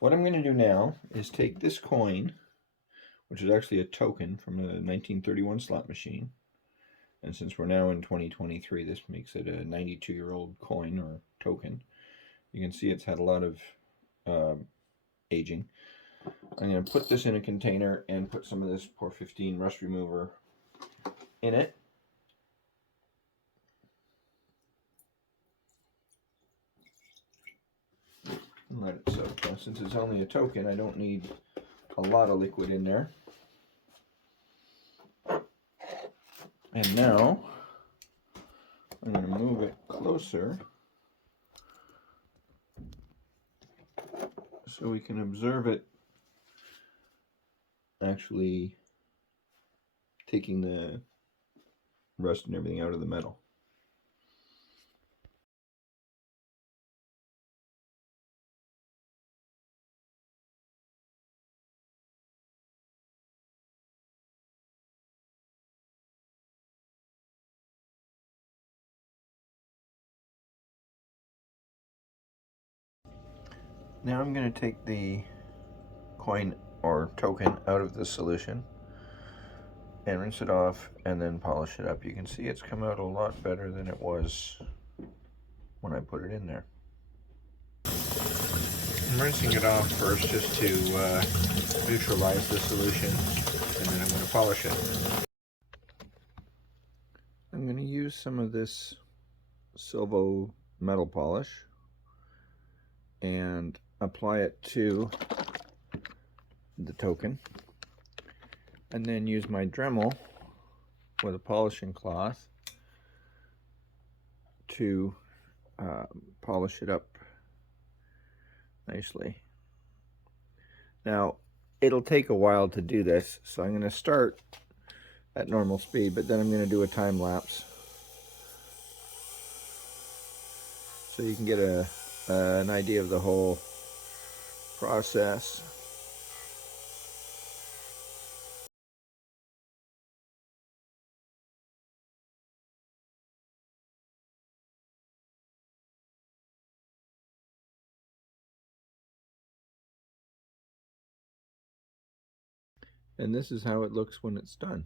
What I'm going to do now is take this coin, which is actually a token from a 1931 slot machine, and since we're now in 2023, this makes it a 92-year-old coin or token. You can see it's had a lot of aging. I'm going to put this in a container and put some of this Por 15 rust remover in it. And let it soak. Now, since it's only a token, I don't need a lot of liquid in there. And now I'm going to move it closer so we can observe it actually taking the rust and everything out of the metal. Now I'm going to take the coin or token out of the solution and rinse it off and then polish it up. You can see it's come out a lot better than it was when I put it in there. I'm rinsing it off first just to neutralize the solution, and then I'm going to polish it. I'm going to use some of this Silvo metal polish and apply it to the token, and then use my Dremel with a polishing cloth to polish it up nicely. Now, it'll take a while to do this, so I'm going to start at normal speed, but then I'm going to do a time lapse so you can get an idea of the whole process. And this is how it looks when it's done.